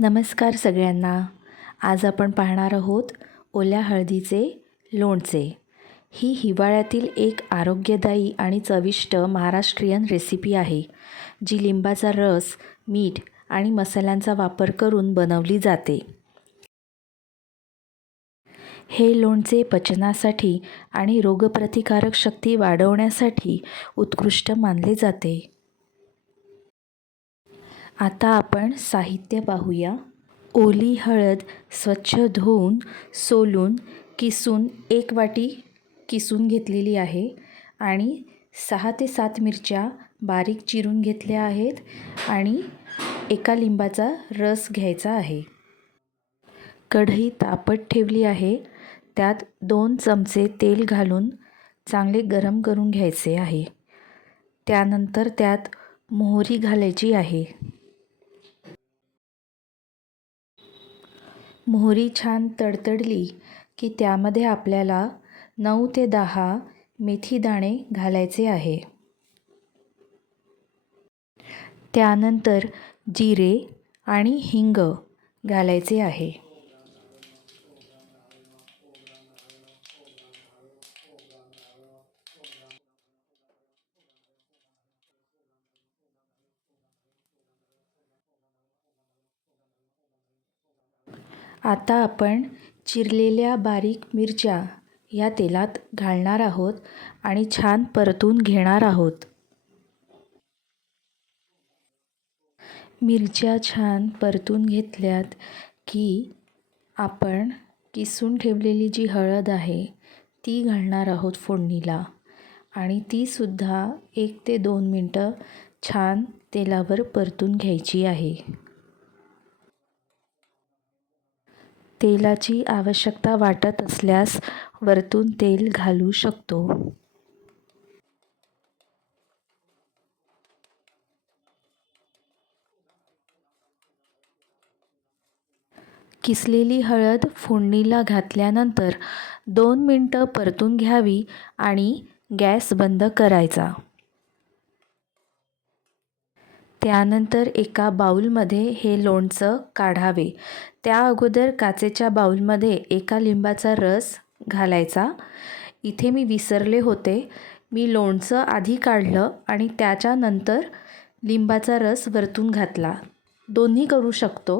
नमस्कार सगळ्यांना. आज आपण पाहणार आहोत ओल्या हळदीचे लोणचे. ही हिवाळ्यातील एक आरोग्यदायी आणि चविष्ट महाराष्ट्रीयन रेसिपी आहे, जी लिंबाचा रस, मीठ आणि मसाल्यांचा वापर करून बनवली जाते. हे लोणचे पचनासाठी आणि रोगप्रतिकारक शक्ती वाढवण्यासाठी उत्कृष्ट मानले जाते. आता आपण साहित्य पाहूया. ओली हळद स्वच्छ धुवून, सोलून, किसून 1 वाटी किसून घेतलेली आहे आणि 6 ते 7 मिरच्या बारीक चिरून घेतल्या आहेत आणि एका लिंबाचा रस घ्यायचा आहे. कढई तापत ठेवली आहे. त्यात 2 चमचे तेल घालून चांगले गरम करून घ्यायचे आहे. त्यानंतर त्यात मोहरी घालायची आहे. मोहरी छान तडतडली की त्यामध्ये आपल्याला 9 ते 10 मेथीदाणे घालायचे आहे. त्यानंतर जिरे आणि हिंग घालायचे आहे. आता आपण चिरलेल्या बारीक मिरच्या या तेलात घालणार आहोत आणि छान परतून घेणार आहोत. मिरच्या छान परतून घेतल्यात की आपण किसून ठेवलेली जी हळद आहे ती घालणार आहोत फोडणीला आणि तीसुद्धा 1 ते 2 मिनटं छान तेलावर परतून घ्यायची आहे. तेलाची आवश्यकता वाटत असल्यास वरतून तेल घालू शकतो. किसलेली हळद फोडणीला घातल्यानंतर 2 मिनटं परतून घ्यावी आणि गॅस बंद करायचा. त्यानंतर एका बाउलमध्ये हे लोणचं काढावे. त्या अगोदर काचेच्या बाउलमध्ये एका लिंबाचा रस घालायचा. इथे मी विसरले होते. मी लोणचं आधी काढलं आणि त्याच्यानंतर लिंबाचा रस वरतून घातला. दोन्ही करू शकतो.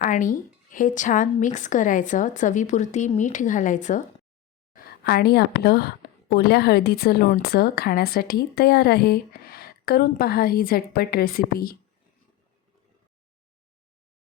आणि हे छान मिक्स करायचं. चवीपुरती मीठ घालायचं आणि आपलं ओल्या हळदीचं लोणचं खाण्यासाठी तयार आहे. करून पहा ही झटपट रेसिपी.